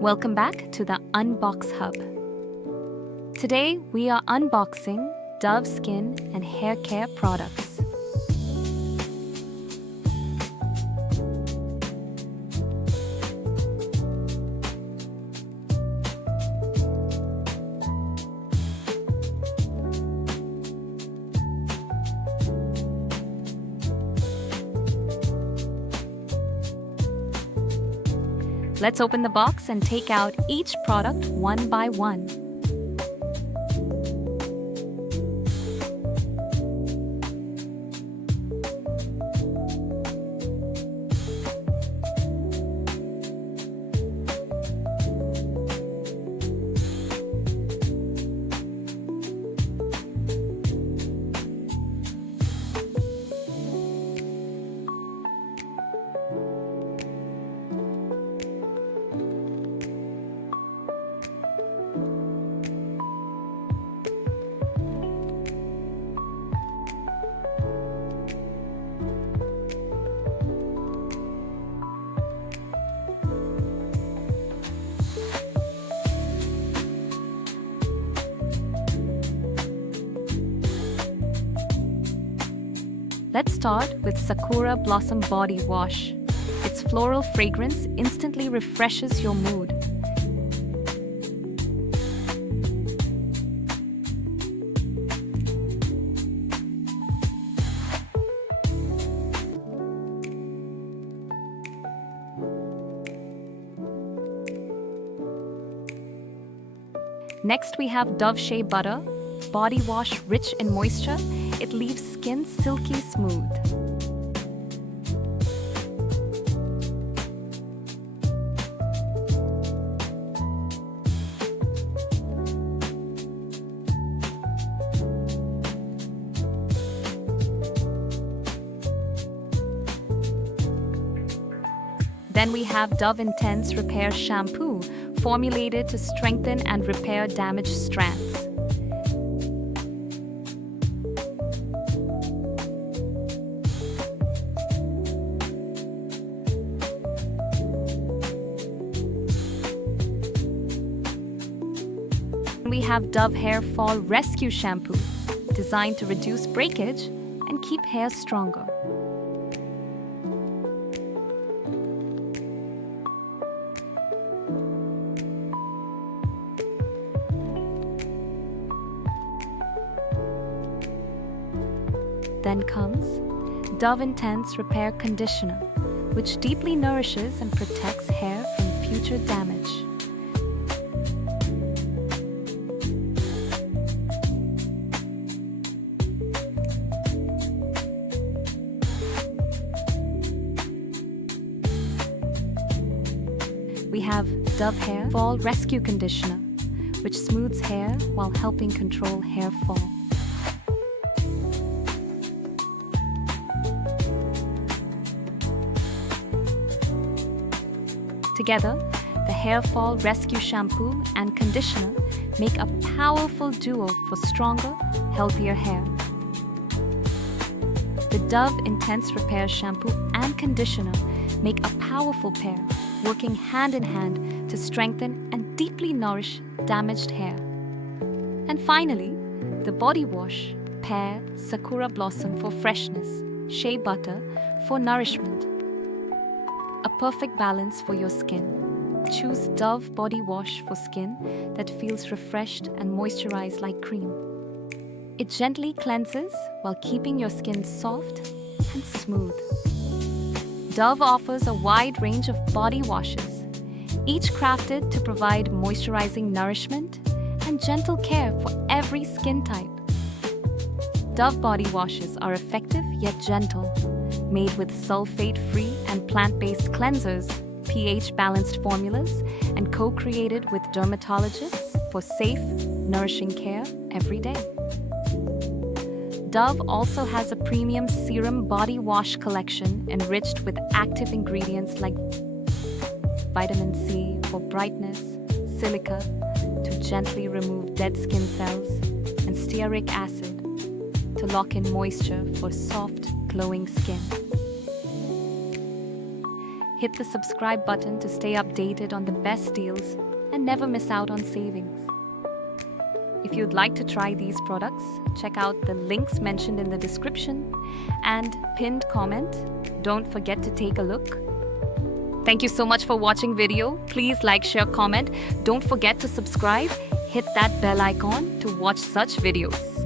Welcome back to the Unbox Hub. Today we are unboxing Dove skin and hair care products. Let's open the box and take out each product one by one. Let's start with Sakura Blossom Body Wash. Its floral fragrance instantly refreshes your mood. Next we have Dove Shea Butter Body Wash, rich in moisture. It leaves skin silky smooth. Then we have Dove Intense Repair Shampoo, formulated to strengthen and repair damaged strands. We have Dove Hair Fall Rescue Shampoo, designed to reduce breakage and keep hair stronger. Then comes Dove Intense Repair Conditioner, which deeply nourishes and protects hair from future damage. We have Dove Hair Fall Rescue Conditioner, which smooths hair while helping control hair fall. Together, the Hair Fall Rescue Shampoo and Conditioner make a powerful duo for stronger, healthier hair. The Dove Intense Repair Shampoo and Conditioner make a powerful pair, working hand in hand to strengthen and deeply nourish damaged hair. And finally, the Body Wash pair Sakura Blossom for freshness, Shea Butter for nourishment. A perfect balance for your skin. Choose Dove Body Wash for skin that feels refreshed and moisturized like cream. It gently cleanses while keeping your skin soft and smooth. Dove offers a wide range of body washes, each crafted to provide moisturizing nourishment and gentle care for every skin type. Dove body washes are effective yet gentle, made with sulfate-free and plant-based cleansers, pH-balanced formulas, and co-created with dermatologists for safe, nourishing care every day. Dove also has a premium Serum Body Wash collection enriched with active ingredients like vitamin C for brightness, Silica to gently remove dead skin cells, and Stearic Acid to lock in moisture for soft, glowing skin. Hit the subscribe button to stay updated on the best deals and never miss out on savings. If you'd like to try these products, check out the links mentioned in the description and pinned comment. Don't forget to take a look. Thank you so much for watching video. Please like, share, comment. Don't forget to subscribe. Hit that bell icon to watch such videos.